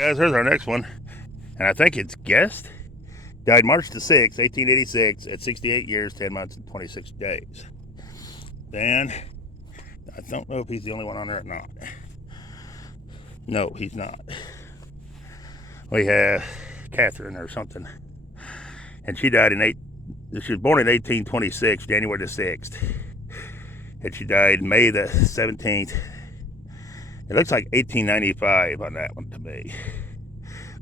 Guys, here's our next one. And I think it's Guest. Died March the 6th, 1886 at 68 years, 10 months, and 26 days. Then, I don't know if he's the only one on there or not. No, he's not. We have Catherine or something. And she died she was born in 1826, January the 6th. And she died May the 17th. It looks like 1895 on that one to me.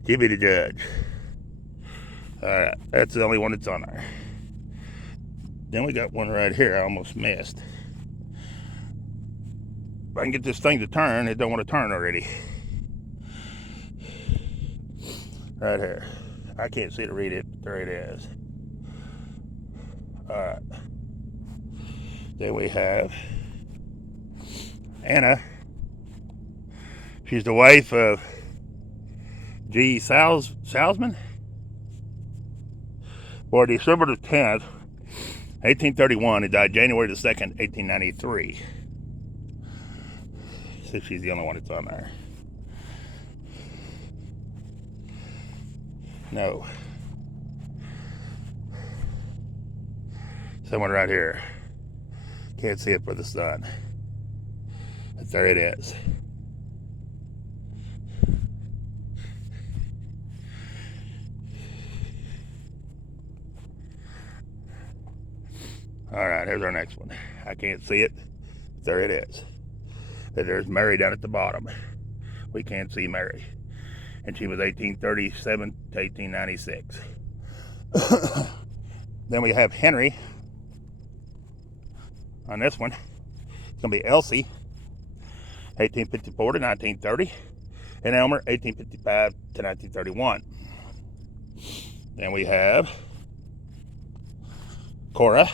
Give me the judge. Alright, that's the only one that's on there. Then we got one right here I almost missed. If I can get this thing to turn, it don't want to turn already. Right here. I can't see to read it, but there it is. Alright. Then we have Anna. She's the wife of G. Salzman. Born December the 10th, 1831, and died January the 2nd, 1893. So she's the only one that's on there. No. Someone right here. Can't see it for the sun. But there it is. Alright, here's our next one. I can't see it. There it is. There's Mary down at the bottom. We can't see Mary. And she was 1837 to 1896. Then we have Henry on this one. It's going to be Elsie, 1854 to 1930. And Elmer, 1855 to 1931. Then we have Cora.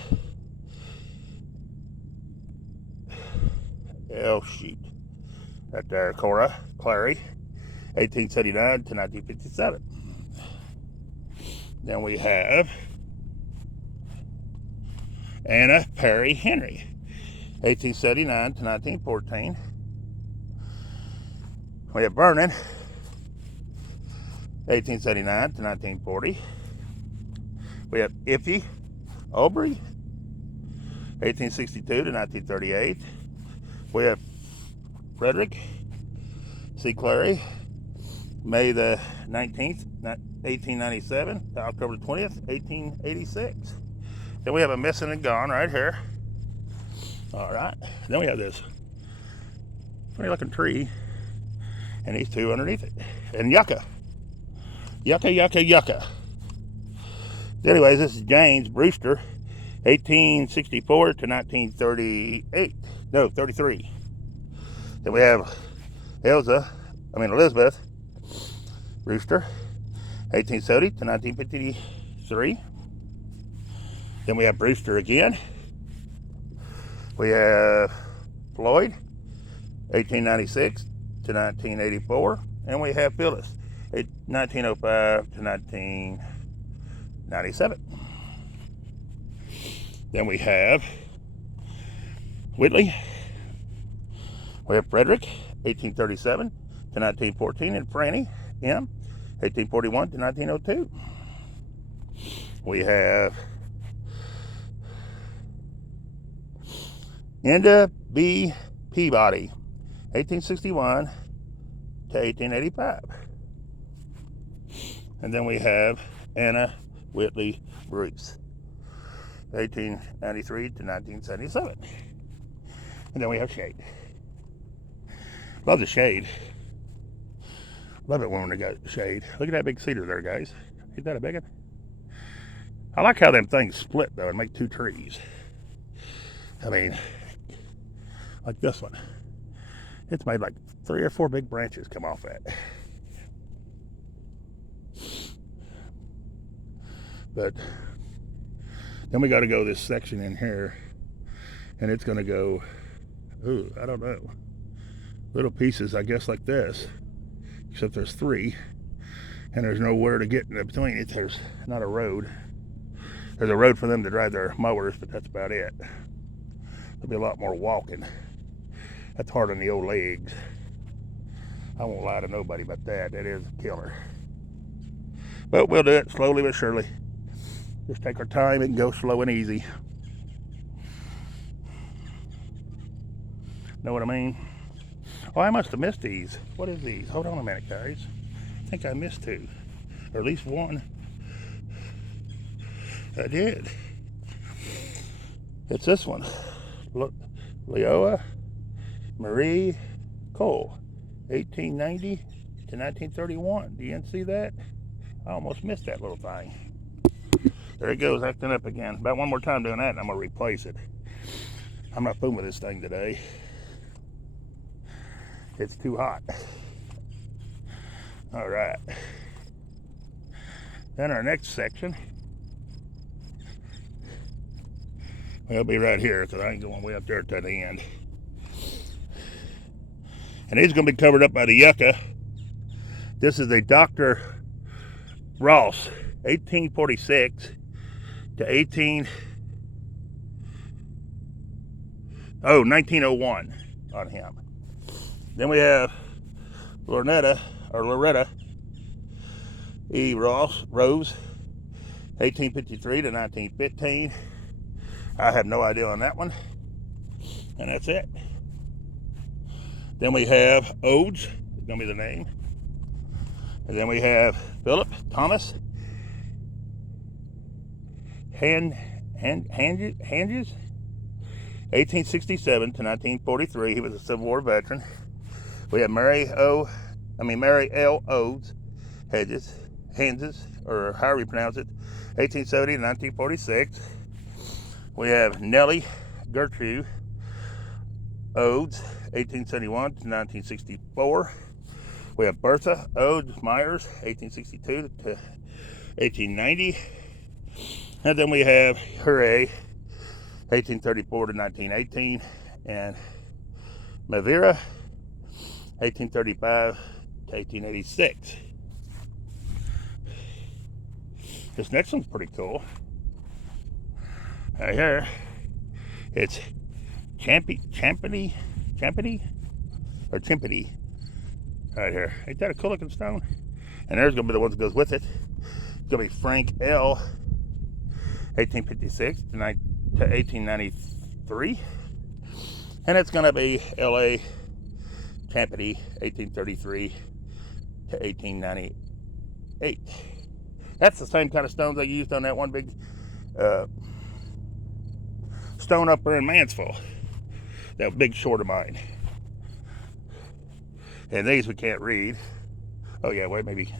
Oh, shoot. Right there, Cora Clary, 1879 to 1957. Then we have Anna Perry Henry, 1879 to 1914. We have Vernon, 1879 to 1940. We have Iffy Aubrey, 1862 to 1938. We have Frederick C. Clary, May the 19th, 1897 to October 20th, 1886. Then we have a missing and gone right here. Alright. Then we have this funny looking tree and these two underneath it. And yucca. Yucca. Anyways, this is James Brewster, 1864 to 1938. No, 33. Then we have Elizabeth Brewster, 1870 to 1953. Then we have Brewster again. We have Floyd, 1896 to 1984. And we have Phyllis, 1905 to 1997. Then we have Whitley. We have Frederick, 1837 to 1914, and Franny M, 1841 to 1902. We have Enda B. Peabody, 1861 to 1885. And then we have Anna Whitley Bruce, 1893 to 1977. And then we have shade. Love the shade. Love it when we got shade. Look at that big cedar there, guys. Ain't that a big one? I like how them things split, though, and make two trees. I mean, like this one. It's made like 3 or 4 big branches come off that. But then we got to go this section in here, and it's going to go, ooh, I don't know, little pieces, I guess, like this, except there's 3, and there's nowhere to get in between it. There's not a road. There's a road for them to drive their mowers, but that's about it. There'll be a lot more walking. That's hard on the old legs. I won't lie to nobody about that. That is a killer. But we'll do it slowly but surely. Just take our time and go slow and easy. Know what I mean? Oh, I must have missed these. What is these? Hold on a minute, guys. I think I missed two. Or at least one. I did. It's this one. Look, Leoa Marie Cole, 1890 to 1931. Do you see that? I almost missed that little thing. There it goes, acting up again. About one more time doing that and I'm going to replace it. I'm not fooling with this thing today. It's too hot. All right. Then our next section, well, it'll be right here because I ain't going way up there to the end. And these are going to be covered up by the yucca. This is a Dr. Ross, 1846 to 1901 on him. Then we have Loretta E. Rose, 1853 to 1915. I have no idea on that one. And that's it. Then we have Odes, it's going to be the name. And then we have Philip Thomas Hanges, 1867 to 1943. He was a Civil War veteran. We have Mary L. Odes Hanses, or however you pronounce it, 1870 to 1946. We have Nellie Gertrude Odes, 1871 to 1964. We have Bertha Odes Myers, 1862 to 1890. And then we have Hooray, 1834 to 1918. And Mavira, 1835 to 1886. This next one's pretty cool. Right here, it's Chimpity, right here. Ain't that a cool looking stone? And there's gonna be the one that goes with it. It's gonna be Frank L. 1856 to 1893, and it's gonna be L.A. Chimpity, 1833 to 1898. That's the same kind of stones I used on that one big stone up there in Mansfield. That big short of mine. And these we can't read. Oh yeah, wait, maybe.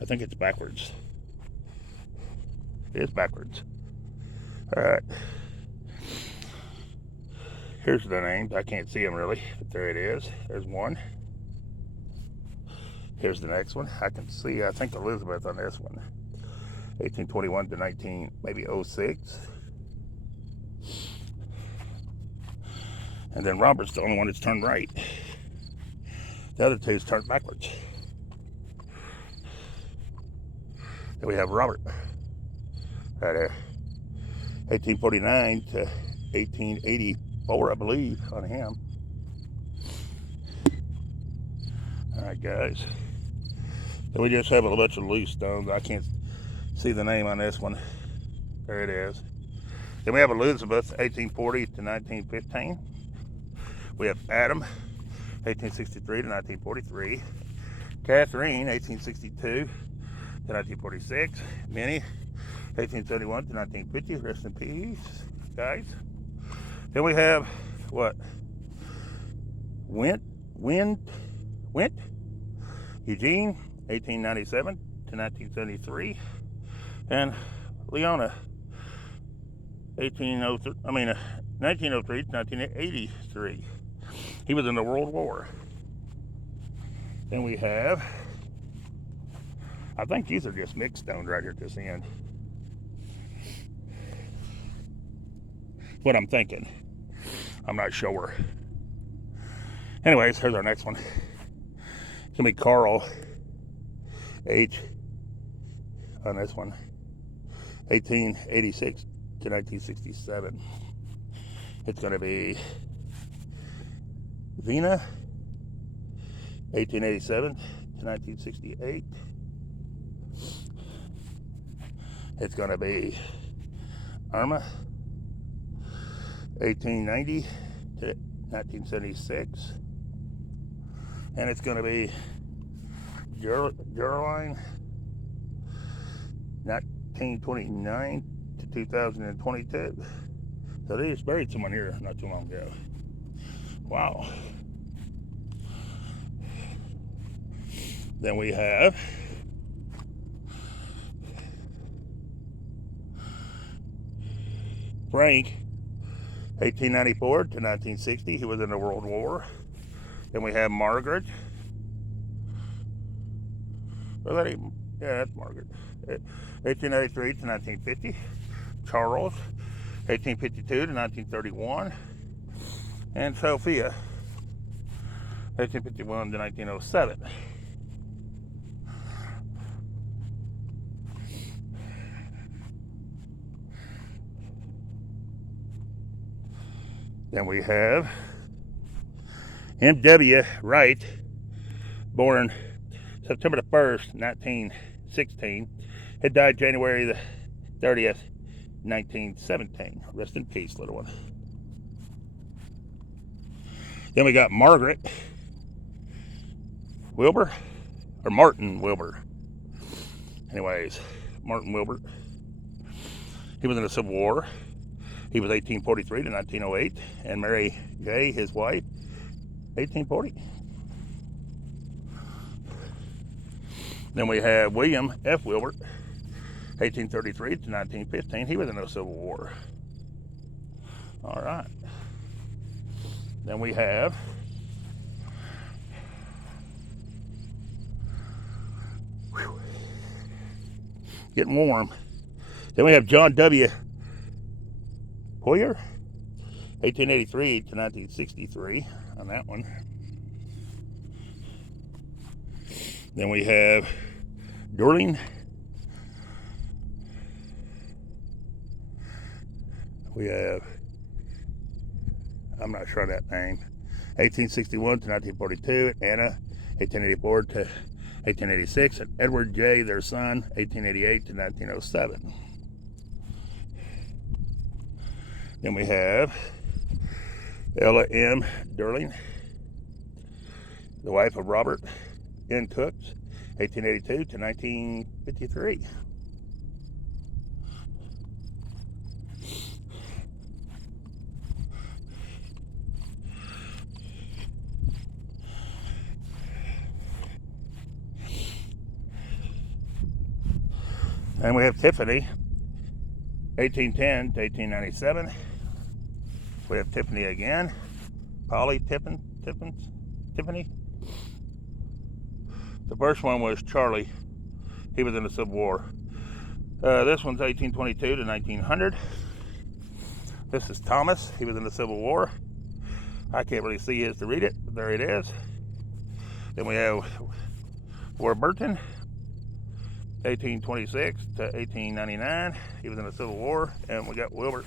I think it's backwards. It is backwards. All right. Here's the names. I can't see them really, but there it is. There's one. Here's the next one. I can see, I think, Elizabeth on this one. 1821 to 06. And then Robert's the only one that's turned right. The other two's turned backwards. Then we have Robert. Right there. 1849 to 1884, I believe, on him. All right, guys. So we just have a bunch of loose stones. I can't see the name on this one. There it is. Then we have Elizabeth, 1840 to 1915. We have Adam, 1863 to 1943. Catherine, 1862 to 1946. Minnie, 1871 to 1950. Rest in peace, guys. Then we have what? Wint. Eugene, 1897 to 1973. And Leona, 1903 to 1983. He was in the World War. Then we have, I think these are just mixed stones right here at this end. What I'm thinking. I'm not sure. Anyways, here's our next one. It's gonna be Carl H. on this one. 1886 to 1967. It's gonna be Vina 1887 to 1968. It's going to be Irma, 1890 to 1976. And it's going to be Geraldine, 1929 to 2022. So they just buried someone here not too long ago. Wow. Then we have Frank, 1894 to 1960. He was in the World War. Then we have Margaret. Well, that ain't, yeah, that's Margaret. 1893 to 1950. Charles, 1852 to 1931. And Sophia, 1851 to 1907. Then we have M.W. Wright, born September the 1st, 1916. Had died January the 30th, 1917. Rest in peace, little one. Then we got Margaret Wilbur, or Martin Wilbur. Anyways, Martin Wilbur. He was in the Civil War. He was 1843 to 1908. And Mary J., his wife, 1840. Then we have William F. Wilbur, 1833 to 1915. He was in the Civil War. All right. Then we have getting warm. Then we have John W. Hoyer, 1883 to 1963 on that one. Then we have Dorling. We have, I'm not sure of that name, 1861 to 1942. Anna, 1884 to 1886. And Edward J., their son, 1888 to 1907. Then we have Ella M. Durling, the wife of Robert N. Cooks, 1882 to 1953. And we have Tiffany, 1810 to 1897. We have Tiffany again. Polly Tiffany. The first one was Charlie. He was in the Civil War. This one's 1822 to 1900. This is Thomas. He was in the Civil War. I can't really see his to read it, but there it is. Then we have Warburton, 1826 to 1899. He was in the Civil War. And we got Wilbert,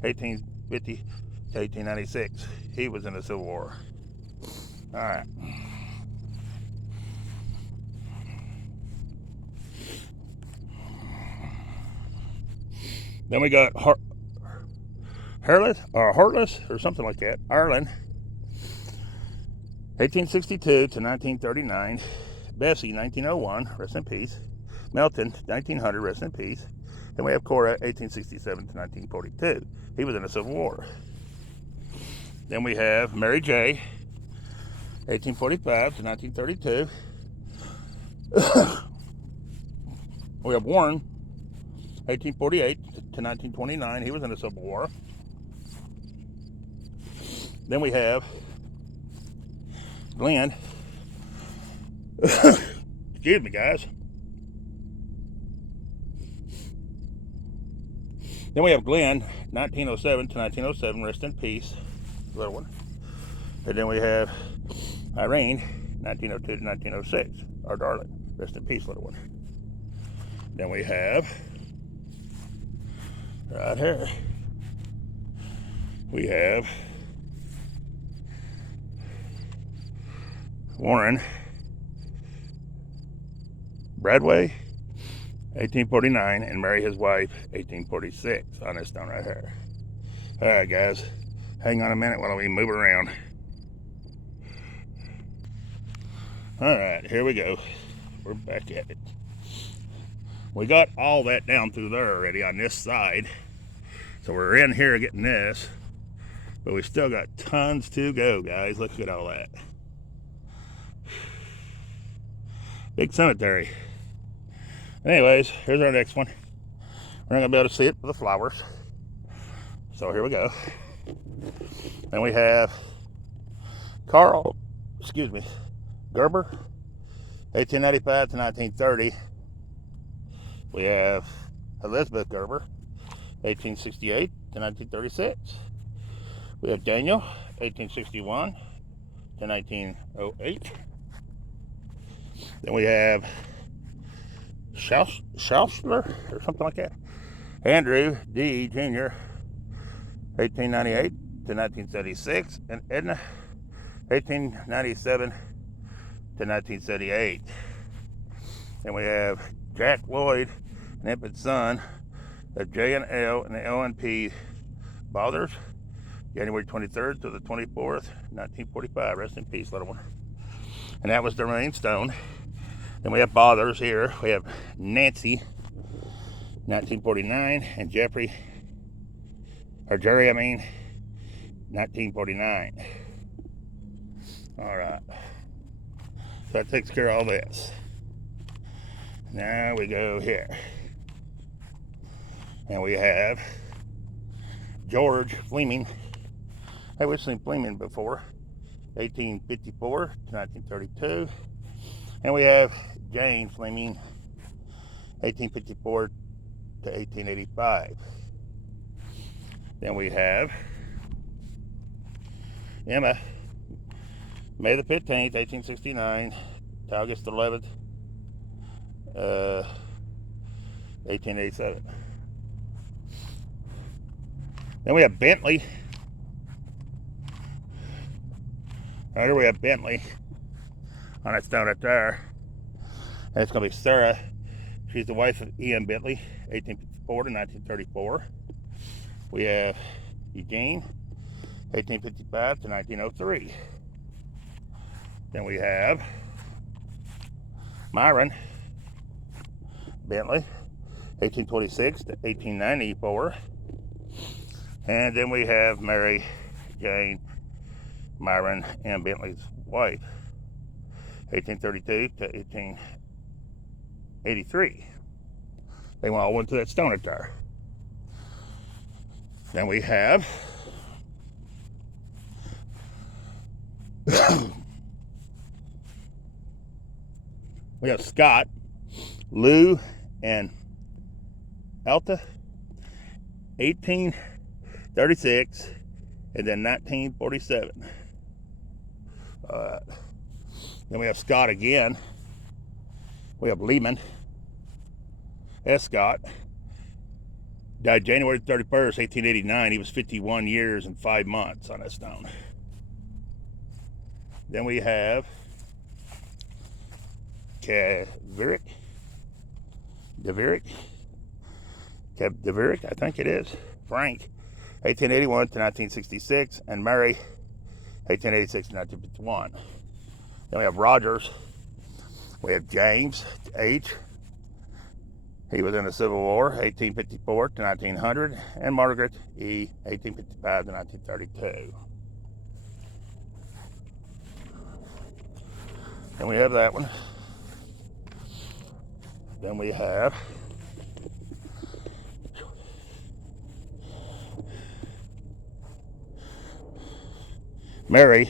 1850 to 1896. He was in the Civil War. All right. Then we got Heartless or something like that. Ireland, 1862 to 1939. Bessie, 1901. Rest in peace. Melton, 1900. Rest in peace. And we have Cora, 1867 to 1942. He was in the Civil War. Then we have Mary J., 1845 to 1932. We have Warren, 1848 to 1929. He was in the Civil War. Then we have Glenn. Excuse me, guys. Then we have Glenn, 1907 to 1907. Rest in peace, little one. And then we have Irene, 1902 to 1906. Our darling. Rest in peace, little one. Then we have, right here, we have Warren, Bradway, 1849, and Mary, his wife, 1846 on this stone right here. All right, guys, hang on a minute while we move around. All right, here we go. We're back at it. We got all that down through there already on this side. So we're in here getting this, but we still got tons to go, guys. Look at all that. Big cemetery. Anyways, here's our next one. We're not gonna be able to see it for the flowers. So here we go. Then we have Gerber, 1895 to 1930. We have Elizabeth Gerber, 1868 to 1936. We have Daniel, 1861 to 1908. Then we have Schausler or something like that. Andrew D. Jr., 1898 to 1976. And Edna, 1897 to 1978. Then we have Jack Lloyd, an infant son of J and L and the L and P Bothers, January 23rd to the 24th, 1945. Rest in peace, little one. And that was the main stone. Then we have Bothers here. We have Nancy, 1949, and Jerry, 1949. All right. So that takes care of all this. Now we go here. And we have George Fleming. We've seen Fleming before. 1854 to 1932. And we have James Fleming, 1854 to 1885. Then we have Emma, May the 15th, 1869 to August 11th, 1887. Then we have Bentley. Right here we have Bentley on that stone right there. And it's going to be Sarah. She's the wife of E.M. Bentley, 1854 to 1934. We have Eugene, 1855 to 1903. Then we have Myron Bentley, 1826 to 1894. And then we have Mary Jane Myron and Bentley's wife, 1832 to 1883. They all went to that stone right there. Then we have Scott, Lou, and Alta, 1836, and then 1947. Then we have Scott again. We have Lehman S. Scott. Died January 31st, 1889. He was 51 years and 5 months on that stone. Then we have Deverick, I think it is. Frank, 1881 to 1966, and Mary, 1886 to 1951. Then we have Rogers. We have James H. He was in the Civil War, 1854 to 1900, and Margaret E., 1855 to 1932. Then we have that one. Then we have Mary.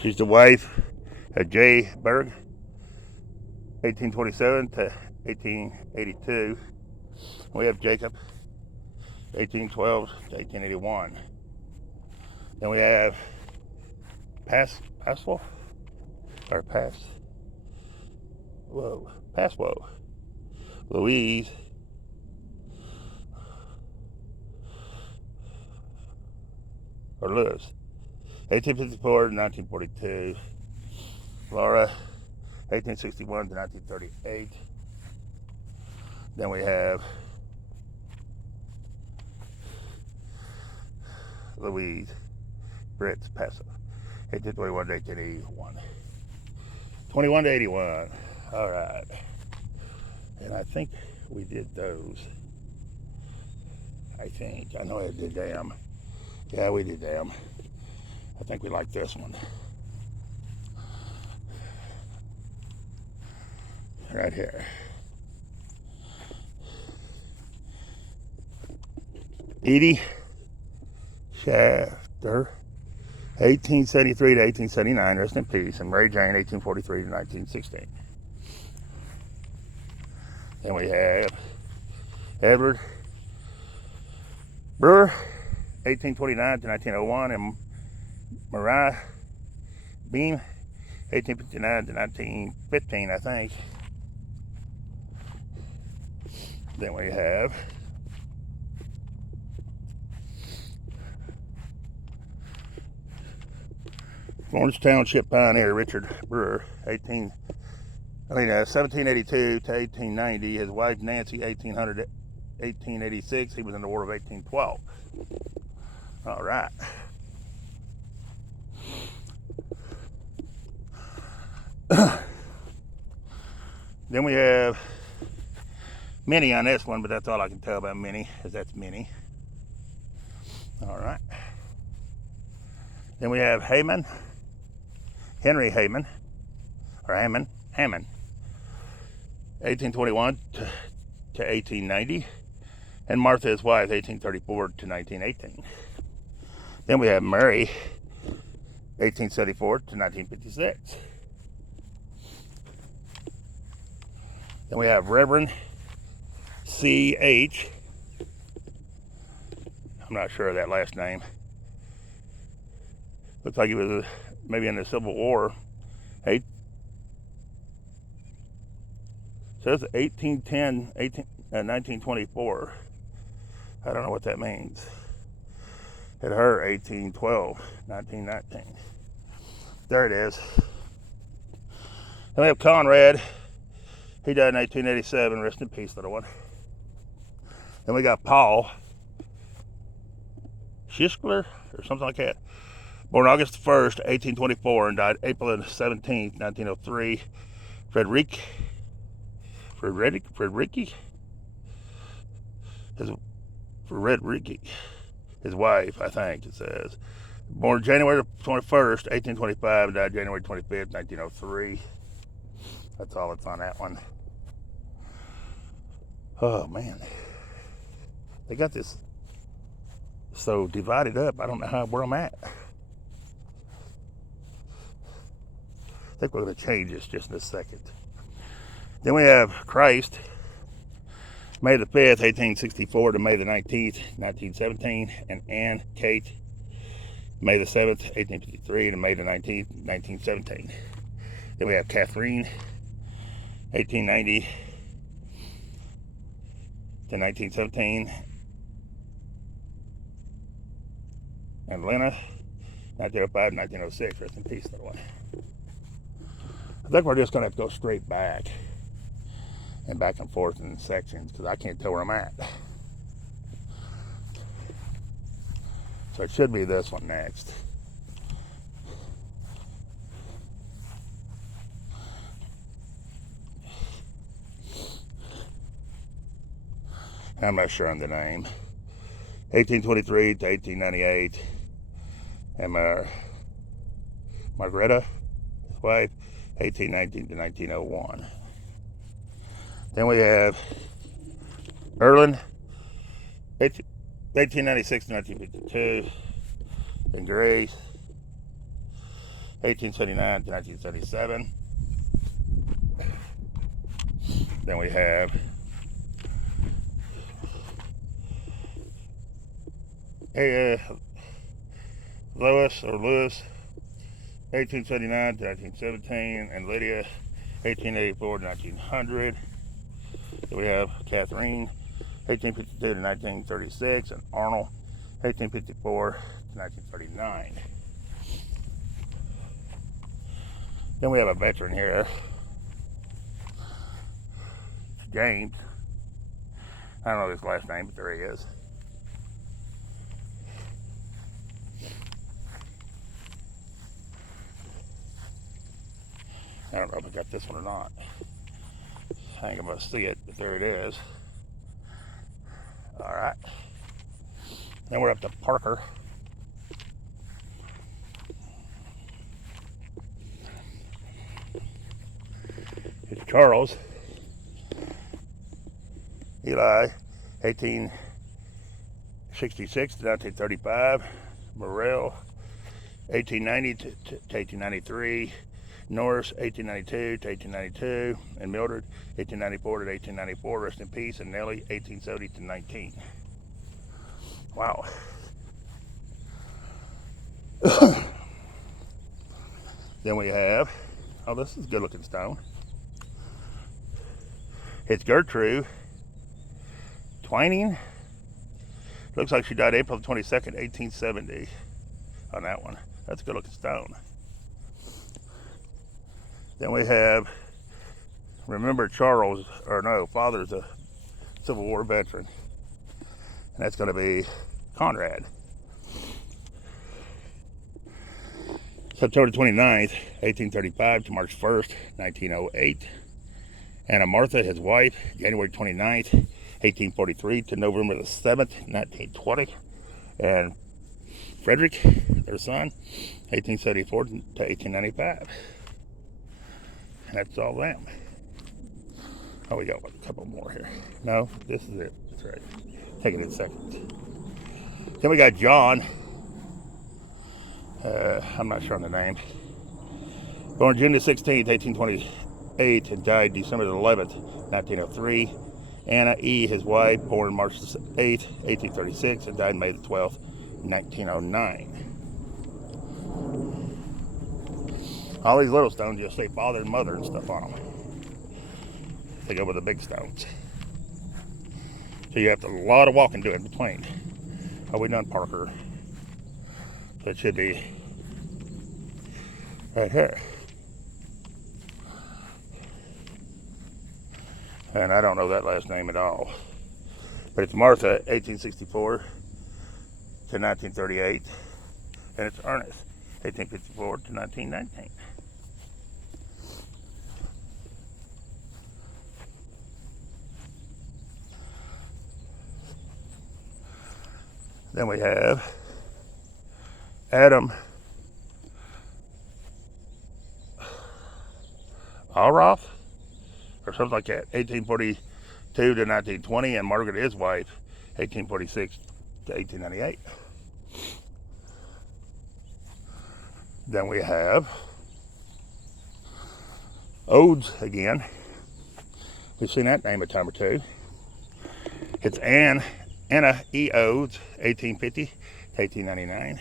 She's the wife of J. Berg, 1827 to 1882. We have Jacob, 1812 to 1881. Then we have Passwell, Louise, or Lewis, 1854 to 1942. Laura, 1861 to 1938. Then we have Louise Brits Paso, 1821 to 1881. 21 to 81. All right. And I think we did those. I know I did them. Yeah, we did them. I think we like this one. Right here. Edie Shafter, 1873 to 1879, rest in peace, and Mary Jane, 1843 to 1916. Then we have Edward Brewer, 1829 to 1901, and Mariah Beam, 1859 to 1915, I think. Then we have Florence Township pioneer Richard Brewer, 1782 to 1890. His wife Nancy, 1800 to 1886. He was in the War of 1812. All right. Then we have Minnie on this one, but that's all I can tell about Minnie, because that's Minnie. All right. Then we have Hayman, Henry Hayman, or Hammond, 1821 to 1890, and Martha, his wife, 1834 to 1918. Then we have Mary, 1874 to 1956. Then we have Reverend C.H. I'm not sure of that last name. Looks like he was maybe in the Civil War. It says 1924. I don't know what that means. At her, 1919. There it is. Then we have Conrad. He died in 1887. Rest in peace, little one. Then we got Paul Schischler or something like that. Born August 1st, 1824, and died April 17th, 1903. Fredericky, his wife, I think it says. Born January 21st, 1825, and died January 25th, 1903. That's all that's on that one. Oh, man. They got this so divided up, I don't know where I'm at. I think we're going to change this just in a second. Then we have Christ, May the 5th, 1864 to May the 19th, 1917, and Anne Kate, May the 7th, 1853 to May the 19th, 1917. Then we have Catherine, 1890 to 1917, and Lena, 1905 to 1906. Rest in peace, little one. I think we're just going to have to go straight back and forth in sections because I can't tell where I'm at. So it should be this one next. I'm not sure on the name. 1823 to 1898. And Margareta, his wife, 1819 to 1901. Then we have Erland, 1896 to 1952. And Grace, 1879 to 1977. Then we have Lewis, 1879 to 1917, and Lydia, 1884 to 1900. Then we have Catherine, 1852 to 1936, and Arnold, 1854 to 1939. Then we have a veteran here, James. I don't know his last name, but there he is. I don't know if I got this one or not. I think I'm going to see it, but there it is. All right. Then we're up to Parker. It's Charles. Eli, 1866 to 1935. Morrell, 1890 to 1893. Norris, 1892 to 1892. And Mildred, 1894 to 1894. Rest in peace. And Nellie, 1870 to 19. Wow. Then we have, oh, this is a good looking stone. It's Gertrude Twining. Looks like she died April 22nd, 1870 on that one. That's a good looking stone. Then we have, remember Charles, or no, father's a Civil War veteran. And that's going to be Conrad. September 29th, 1835 to March 1st, 1908. Anna Martha, his wife, January 29th, 1843 to November the 7th, 1920. And Frederick, their son, 1874 to 1895. And that's all them. Oh, we got a couple more here. No, this is it. That's right. Take it in a second. Then we got John. I'm not sure on the name. Born June the 16th, 1828, and died December the 11th, 1903. Anna E., his wife, born March the 8th, 1836, and died May the 12th, 1909. All these little stones just say father and mother and stuff on them. They go with the big stones. So you have a lot of walking to in between. Oh, we done Parker. So it should be right here. And I don't know that last name at all. But it's Martha, 1864 to 1938. And it's Ernest, 1854 to 1919. Then we have Adam Alroth, or something like that, 1842 to 1920, and Margaret, his wife, 1846 to 1898. Then we have Odes again. We've seen that name a time or two. It's Anna E. Odes, 1850 to 1899.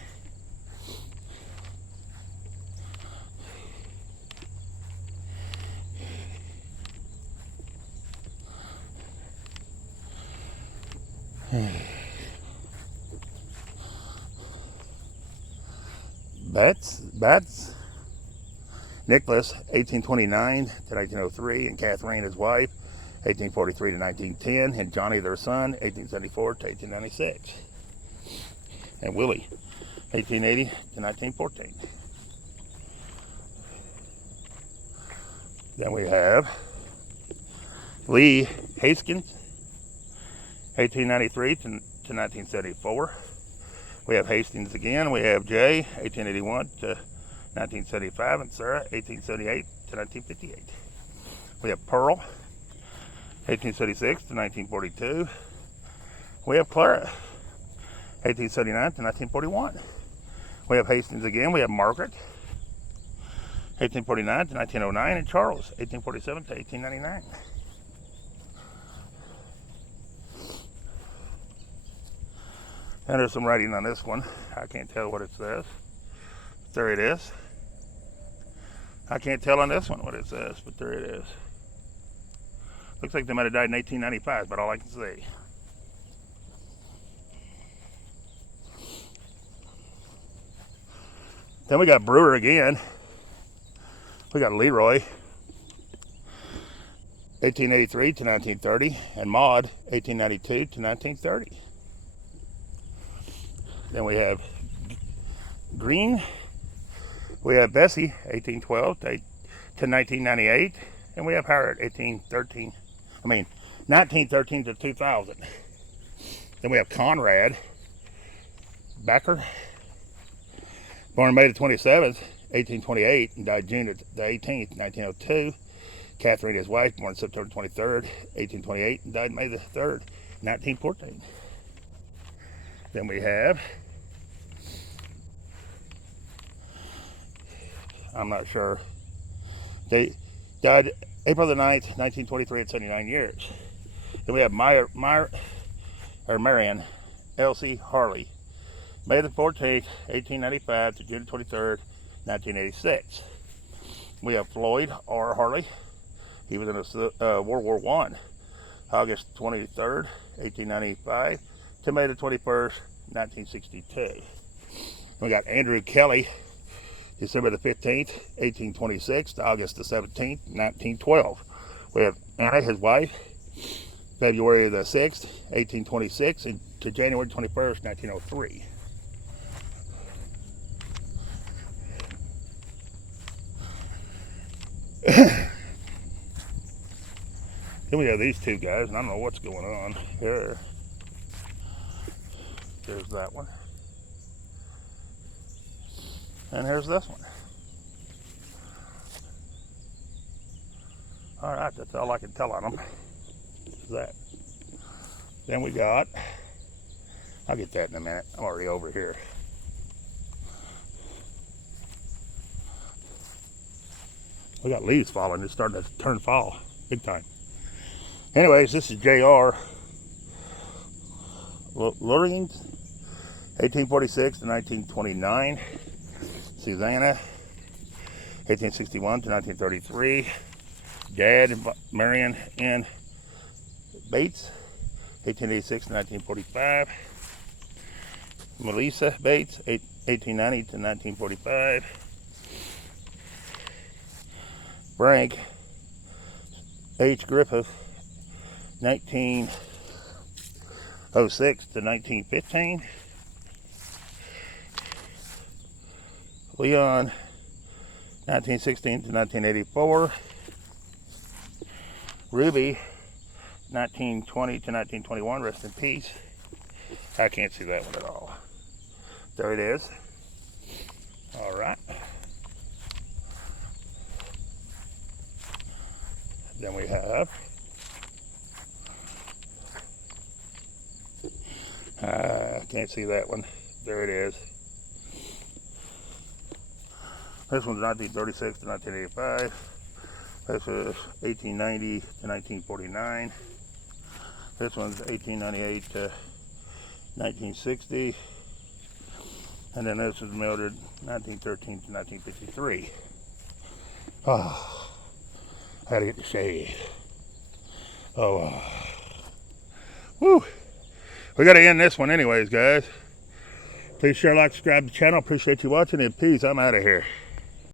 Betts, Nicholas, 1829 to 1903, and Catherine, his wife, 1843 to 1910, and Johnny, their son, 1874 to 1896, and Willie, 1880 to 1914. Then we have Lee Haskins, 1893 to 1974. We have Hastings again. We have Jay, 1881 to 1975, and Sarah, 1878 to 1958. We have Pearl, 1876 to 1942. We have Clara, 1879 to 1941. We have Hastings again. We have Margaret, 1849 to 1909, and Charles, 1847 to 1899. And there's some writing on this one. I can't tell what it says. There it is. I can't tell on this one what it says, but there it is. Looks like they might have died in 1895, but all I can see. Then we got Brewer again. We got Leroy. 1883 to 1930, and Maud, 1892 to 1930. Then we have Green. We have Bessie, 1812 to 1998, and we have Howard, 1913 to 2000. Then we have Conrad Backer, born May the 27th, 1828, and died June the 18th, 1902. Catherine, his wife, born September 23rd, 1828, and died May the 3rd, 1914. Then we have, I'm not sure, they died April the 9th, 1923 at 79 years. Then we have Marion Elsie Harley, May the 14th, 1895 to June 23rd, 1986. We have Floyd R. Harley. He was in World War I, August 23rd, 1895 to May the 21st, 1962. We got Andrew Kelly, December the 15th, 1826 to August the 17th, 1912. We have Anna, his wife, February the 6th, 1826 and to January 21st, 1903. Then we have these two guys, and I don't know what's going on here. There's that one. And here's this one. All right, that's all I can tell on them. Is that. Then we got, I'll get that in a minute. I'm already over here. We got leaves falling. It's starting to turn fall big time. Anyways, this is J.R. Luring, 1846 to 1929. Susanna, 1861 to 1933. Dad, Marion N. Bates, 1886 to 1945. Melissa Bates, 1890 to 1945. Frank H. Griffith, 1906 to 1915. Leon, 1916 to 1984. Ruby, 1920 to 1921, rest in peace. I can't see that one at all. There it is. All right. Then we have can't see that one. There it is. This one's 1936 to 1985. This is 1890 to 1949. This one's 1898 to 1960. And then this is Mildred, 1913 to 1953. Oh, I had to get the shade. Oh, whew. We got to end this one anyways, guys. Please share, like, subscribe to the channel. Appreciate you watching, and peace. I'm out of here.